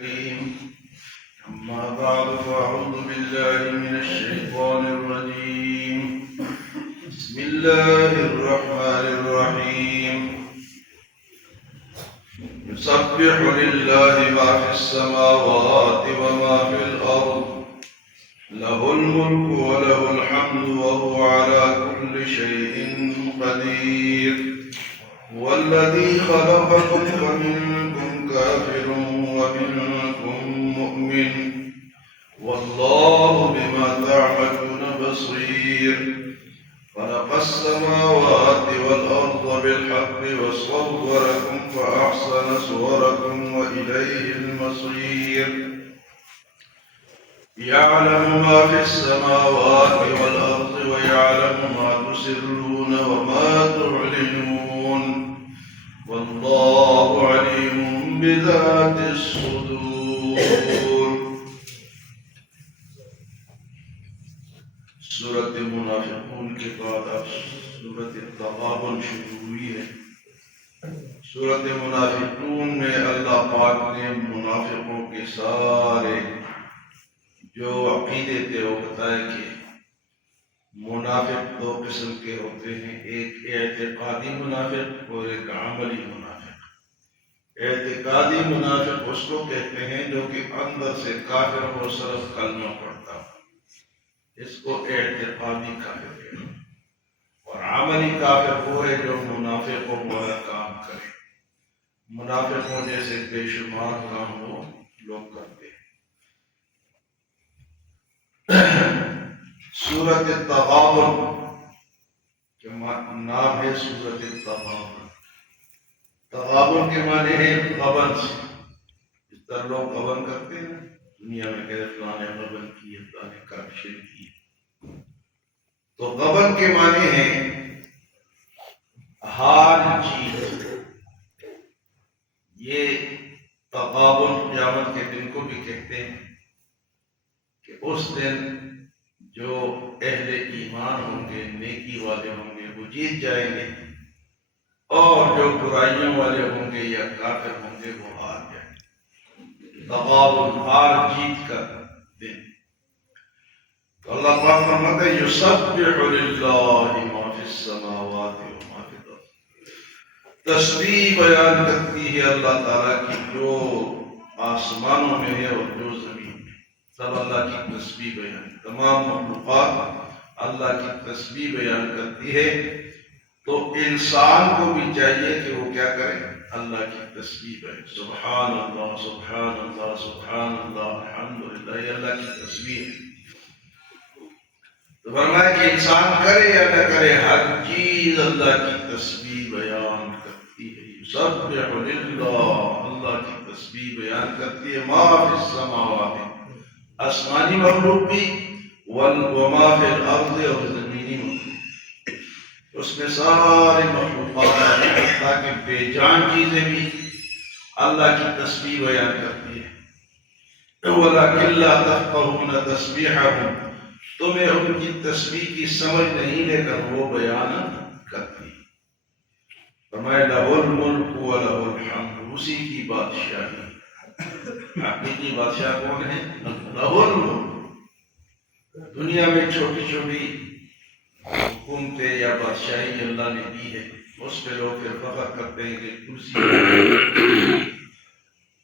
الرحيم. أما بعد فأعوذ بالله من الشيطان الرجيم. بسم الله الرحمن الرحيم. يسبح لله ما في السماوات وما في الأرض له الملك وله الحمد وهو على كل شيء قدير. هو الذي خلقكم فمنكم كافر ومنكم مؤمن والله بما تعملون بصير. خلق السماوات والأرض بالحق وصوركم فأحسن صوركم وإليه المصير. يعلم ما في السماوات والأرض ويعلم ما تسرون وما تعلنون والله عليم بذات الصدور. سورۃ منافقون کے بعد اب سورۃ التغابن شروع ہوئی ہے۔ سورۃ منافقون میں اللہ پاک نے منافقوں کے سارے جو عقیدے تھے وہ بتائے کہ منافق دو قسم کے ہوتے ہیں، ایک اعتقادی منافق اور ایک عملی منافق۔ اعتقادی منافق اس کو کہتے ہیں جو کہ اندر سے کافر ہو، صرف کلمہ پڑھتا ہو، اس کو اعتقادی کافر کہتے ہیں، اور عملی کافر وہ ہے جو منافقوں والا کام کرے۔ منافقوں جیسے بے شمار کام وہ لوگ کرتے ہیں۔ سورۃ التغابن کے نام ہے سورۃ التغابن۔ تغابن کے معنی ہے غبن سے، اس طرح لوگ غبن کرتے ہیں دنیا میں، کہتے فلاں نے غبن کی ہے، فلاں نے کرپشن کی ہے۔ تو غبن کے معنی ہے ہار جیت۔ یہ تغابن قیامت کے دن کو بھی کہتے ہیں کہ اس دن جو اہل ایمان ہوں گے، نیکی والے ہوں گے، وہ جیت جائیں گے، اور جو برائیوں والے ہوں گے یا کافر ہوں گے وہ ہار جائیں گے۔ تغابن، ہار جیت کا دن۔ تو اللہ پاک فرماتا ہے یسبح للہ ما فی السماوات وما فی الارض۔ تسبیح بیان کرتی ہے اللہ تعالیٰ کی جو آسمانوں میں ہے اور جو زمین میں، سب اللہ کی تسبیح بیان، تمام مخلوقات اللہ کی تسبیح بیان کرتی ہے۔ تو انسان کو بھی چاہیے کہ وہ کیا کرے؟ اللہ کی تسبیح بیان، سبحان اللہ سبحان اللہ سبحان اللہ الحمدللہ، یہ اللہ کی تسبیح ہے۔ تو فرمایا کہ انسان کرے یا نہ کرے، ہر چیز اللہ کی تسبیح بیان کرتی ہے۔ یسبح للہ، اللہ کی تسبیح بیان کرتی ہے۔ ما فی السماوات، آسمانی مخلوق بھی، وما فی الارض، اور زمینی مخلوق، اس میں سارے مخلوقات ہیں، تاکہ بے جان چیزیں بھی اللہ کی تسبیح بیان کرتی ہے۔ وَلَكِنْ لَا تَفْقَهُونَ تَسْبِيحَهُمْ، تمہیں ان کی تسبیح کی سمجھ نہیں، لیکن وہ بیان کرتی ہے۔ فرمایا لَهُ الْمُلْكُ وَلَهُ الْحَمْدُ، اسی کی بادشاہی۔ حقیقی بادشاہ کون ہے؟ لَهُ الْمُلْكُ۔ دنیا میں چھوٹی چھوٹی حکومتیں یا بادشاہی اللہ نے دی ہے، اس پہ لوگ پھر فخر کرتے ہیں کہ کرسی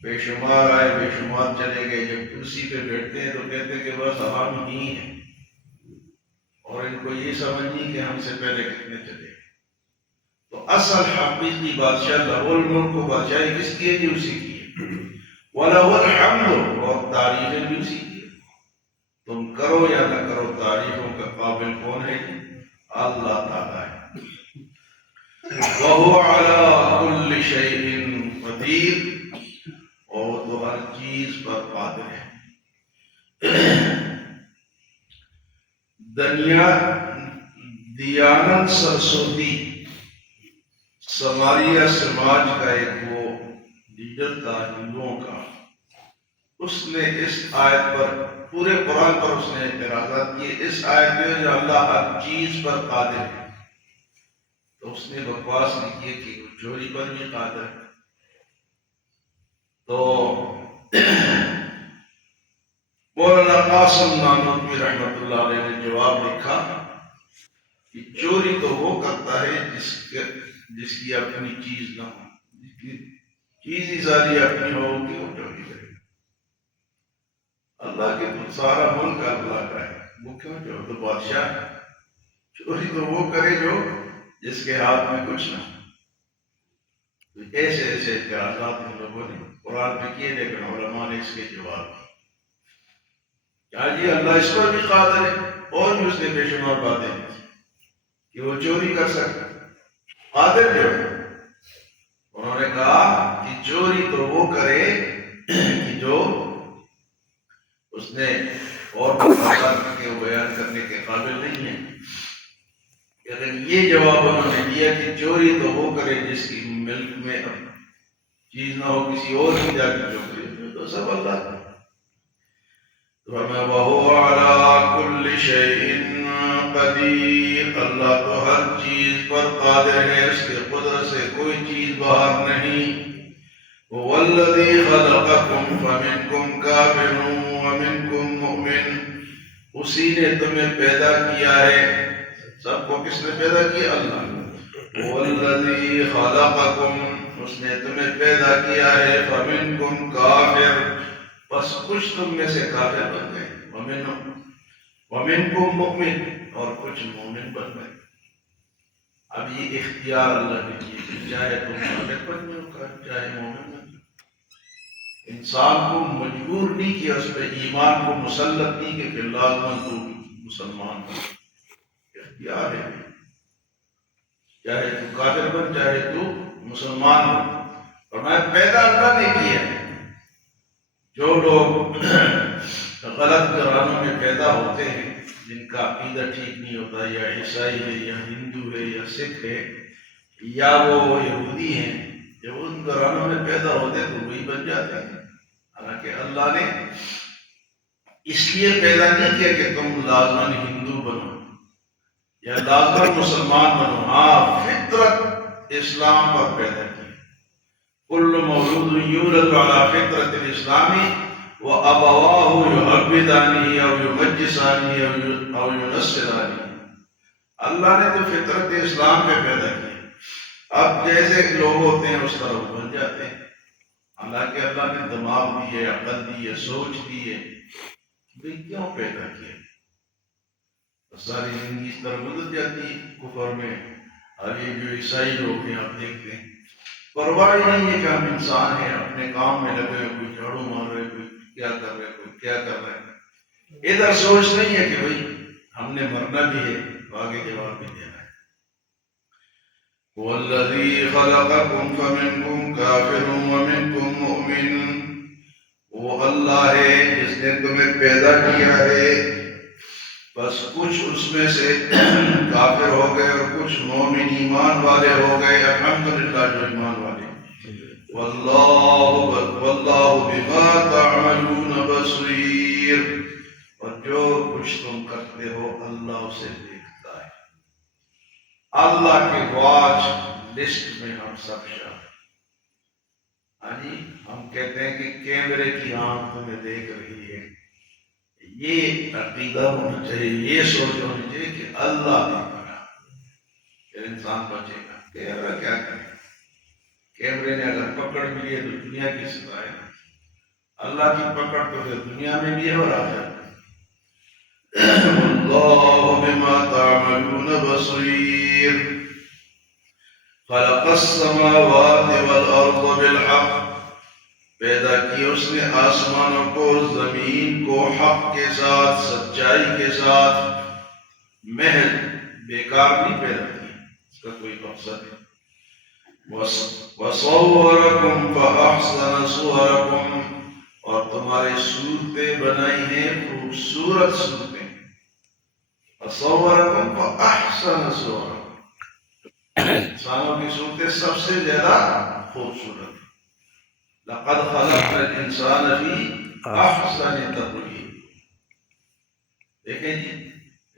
بے شمار آئے بے شمار چلے گئے، جب کرسی پہ بیٹھتے ہیں تو کہتے ہیں کہ بس ہم ہی ہیں، اور ان کو یہ سمجھ نہیں کہ ہم سے پہلے کتنے چلے گئے۔ تو اصل حقیقی بادشاہ لَهُ الْمُلْكُ، بادشاہی کس کی ہے؟ اسی کی ہے۔ وَلَهُ الْحَمْدُ، اور تعریفیں بھی اسی کی ہے۔ تم کرو یا نہ کرو، تعریفوں کا قابل کون ہے؟ اللہ تعالیٰ ہے۔ وَهُوَ عَلَىٰ كُلِّ شَيْءٍ قَدِيرٌ، اور تو ہر چیز پر قادر ہے۔ دیانند سرسوتی سماریہ سماج کا ایک وہ لیڈر تھا ہندوؤں کا، اس نے اس آیت پر، پورے قرآن پر اس نے اعتراضات کیے۔ اس آیت میں جو اللہ ہر چیز پر قادر ہے، تو اس نے بکواس لکھی ہے کہ چوری پر بھی قادر ہے۔ تو قاسم نانوتوی رحمۃ اللہ علیہ نے جواب لکھا کہ چوری تو وہ کرتا ہے جس کی اپنی چیز نہ ہو، جس کی چیز ہی ساری اپنی ہو کہ وہ چوری کرے۔ اللہ کے تو سارا ملک اللہ کا ہے، وہ کیوں چور؟ تو بادشاہ ہے۔ چوری تو وہ کرے جو جس کے ہاتھ میں کچھ نہ ہو۔ تو ایسے ایسے اعتراضات ان لوگوں نے قرآن پہ کیے، لیکن علماء نے اس کے جواب دیے۔ کیا جی اللہ اس پر بھی قادر ہے، اور بھی اس نے بے شمار باتیں کی کہ وہ چوری کر سکتا، قادر جو ہے۔ انہوں نے کہا کہ چوری تو وہ کرے کہ جو اس نے اور بات کر کے بیان کرنے کے قابل نہیں ہے۔ لیکن یہ جواب انہوں نے دیا کہ چوری تو وہ کرے جس کی ملک میں چیز نہ ہو، کسی اور کی جا کے چوری، تو سب اللہ کا۔ وَهُوَ عَلَىٰ كُلِّ شَيْءٍ قَدِيرٌ، اللہ تو ہر چیز پر قادر ہے، اس کے قدرت سے کوئی چیز باہر نہیں۔ هُوَ الَّذِي خَلَقَكُمْ فَمِنْكُمْ كَافِرٌ وَمِنْكُمْ مُؤْمِنٌ، اسی نے تمہیں پیدا کیا ہے۔ سب کو کس نے پیدا کیا؟ اللہ۔ هُوَ الَّذِي خَلَقَكُمْ، اس نے تمہیں پیدا کیا ہے۔ فَمِنْكُمْ كَافِرٌ، بس کچھ تم میں سے کافر بن گئے، وَمِنْكُمْ مُؤْمِنٌ، اور کچھ مومن بن گئے۔ اب یہ اختیار اللہ نے کیا، چاہے تم کافر بن جاؤ چاہے مومن بن جاؤ۔ انسان کو مجبور نہیں کیا، اس پہ ایمان کو مسلط نہیں کہ پھر لازماً تو مسلمان ہو، اختیار ہے۔ چاہے تو کافر بن چاہے تو مسلمان ہو، اور میں پیدا اللہ نے کیا ہے۔ جو لوگ غلط گھرانوں میں پیدا ہوتے ہیں، جن کا عقیدہ ٹھیک نہیں ہوتا، یا عیسائی ہے یا ہندو ہے یا سکھ ہے یا وہ یہودی ہیں، جب ان گھرانوں میں پیدا ہوتے ہیں تو وہی بن جاتے ہیں۔ حالانکہ اللہ نے اس لیے پیدا نہیں کیا کہ تم لازماً ہندو بنو یا لازماً مسلمان بنو، ہاں فطرت اسلام پر پیدا کی۔ کل مولود یولد علی فطرت الاسلامی وابواہ یہودانہ او یمجسانہ او ینصرانہ، اللہ نے تو فطرت اسلام پہ پیدا کیا۔ اب جیسے لوگ ہوتے ہیں اس طرح بن جاتے ہیں۔ حالانکہ اللہ نے دماغ دی ہے، عقل دی ہے، سوچ دی ہے، بھئی کیوں پیدا کیا؟ ساری زندگی اس طرح گزر جاتی ہے کفر میں۔ اب یہ جو عیسائی لوگ ہیں آپ دیکھتے ہیں، پرواہ نہیں ہے کہ ہم انسان ہیں، اپنے کام میں لگے، کوئی جھاڑو مار رہے، کوئی کیا کر رہے، کوئی کیا کر رہے، ادھر سوچ نہیں ہے کہ بھئی ہم نے مرنا بھی ہے، آگے جواب بھی دینا ہے۔ وَالَّذِي خَلَقَكُمْ فَمِنْكُمْ كَافِرٌ وَمِنْكُمْ مُؤْمِنٌ، وہ اللہ ہے جس نے تمہیں پیدا کیا ہے، بس کچھ اس میں سے کافر ہو گئے اور کچھ مومن ایمان والے ہو گئے، الحمدللہ جو ایمان والے۔ واللہ بما تعملون بصیر، اور جو کچھ تم کرتے ہو اللہ اسے دیکھتا ہے۔ اللہ کے واچ لسٹ میں ہم سب شامل۔ ہاں جی، ہم کہتے ہیں کہ کیمرے کی آنکھ تمہیں دیکھ رہی ہے، یہ عقیدہ ہونا چاہیے، یہ سوچ ہونی چاہیے کہ اللہ دیکھ رہا، پھر انسان بچے گا۔ کیمرہ کیا کرے؟ کیمرے نے اگر پکڑ بھی لیے تو دنیا کی سزا ہے، اللہ کی پکڑ تو پھر دنیا میں بھی ہے اور آخرت میں۔ واللہ بما تعملون بصیر، خلق السماوات والارض بالحق، پیدا کی اس نے آسمانوں کو زمین کو حق کے ساتھ، سچائی کے ساتھ، محض بیکار نہیں پیدا کی، اس کا کوئی مقصد ہے۔ وَصَوَّرَكُمْ فَأَحْسَنَ صُوَرَكُمْ، اور تمہاری صورتیں بنائی ہیں خوبصورت صورتیں۔ وَصَوَّرَكُمْ فَأَحْسَنَ صُوَرَكُمْ، انسانوں کی صورتیں سب سے زیادہ خوبصورت۔ لَقَدْ خَلَقْنَا الْإِنسَانَ فِي أَحْسَنِ تَقْوِيمٍ، دیکھیں جی،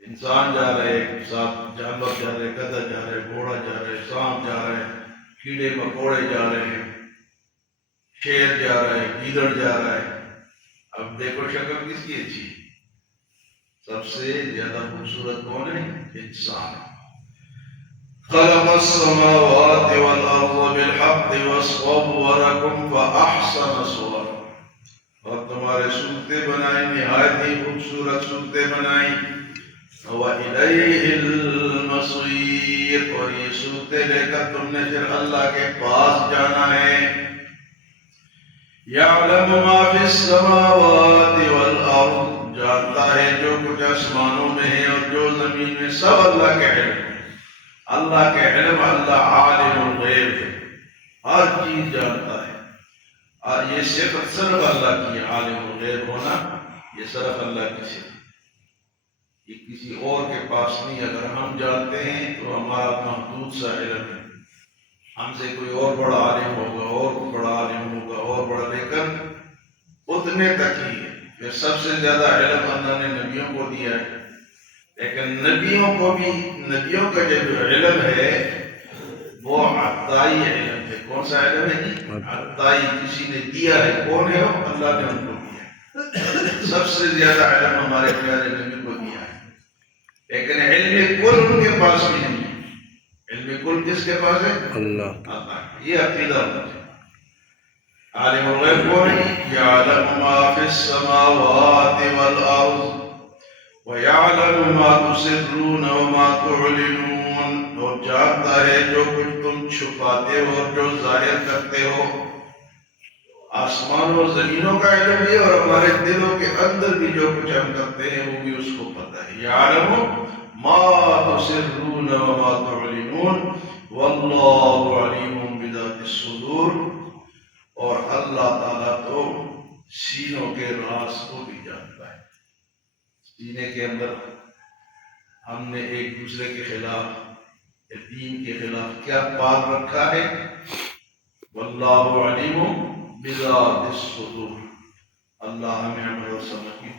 انسان جا رہے، ساتھ جانور جا رہے، گدھا جا رہے، گھوڑا جا رہے، سانپ جا رہے، کیڑے مکوڑے جا رہے ہیں، شیر جا رہا ہے، گیدڑ جا رہا ہے۔ اب دیکھو شکل کس کی اچھی؟ سب سے زیادہ خوبصورت کون ہے؟ انسان. خلق السماوات والارض بالحق وصوركم فاحسن صوركم. اور تمہارے صورتیں بنائی، نہایت ہی خوبصورت صورتیں بنائی. وَإِلَيْهِ الْمَصِيرُ. اور یہ صورتیں لے کر تم نے پھر اللہ کے پاس جانا ہے. يَعْلَمُ مَا فِي السَّمَاوَاتِ وَالْأَرْضِ. جانتا ہے جو کچھ آسمانوں میں ہے اور جو زمین میں، سب اللہ کے علم ہے. اللہ کے علم، اللہ عالم الغیب ہے، ہر چیز جانتا ہے. اور یہ صفت صرف اللہ کی ہے، عالم الغیب ہونا یہ صرف اللہ کی صفت، یہ کسی اور کے پاس نہیں. اگر ہم جانتے ہیں تو ہمارا محدود سا علم ہے. ہم سے کوئی اور بڑا عالم ہوگا، اور بڑا عالم ہوگا، اور بڑا، لیکن اتنے تک ہی ہے. کہ سب سے زیادہ علم اللہ نے نبیوں کو دیا ہے، لیکن نبیوں کو بھی، نبیوں کا جو علم ہے وہ عطائی علم ہے. کون سا علم ہے جی؟ عطائی. کسی نے دیا ہے. کون ہے وہ؟ اللہ نے ان کو دیا. سب سے زیادہ علم ہمارے پیارے نبی کو دیا ہے، لیکن علم کل ان کے پاس بھی نہیں ہے. علم کل کس کے پاس ہے؟ اللہ. یہ عقیدہ ہونا چاہیے. عالم الغیب کون ہے؟ یعلم ما فی السماوات والارض وَيَعْلَمُ مَا تُسِرُّونَ وَمَا تُعْلِنُونَ. اور جانتا ہے جو کچھ تم چھپاتے ہو اور جو ظاہر کرتے ہو. آسمان و زمینوں کا علم بھی اور ہمارے دلوں کے اندر بھی جو کچھ ہم کرتے ہیں وہ بھی اس کو پتہ ہے. يَعْلَمُ مَا تُسِرُّونَ وَمَا تُعْلِنُونَ وَاللَّهُ عَلِيمٌ بِذَاتِ الصُّدُورِ. اور اللہ تعالیٰ تو سینوں کے راز کو بھی جانتا ہے. سینے کے اندر ہم نے ایک دوسرے کے خلاف، دین کے خلاف کیا پال رکھا ہے. واللہ علیم بذات الصدور. اللہ ہمیں عمل و سمجھ کی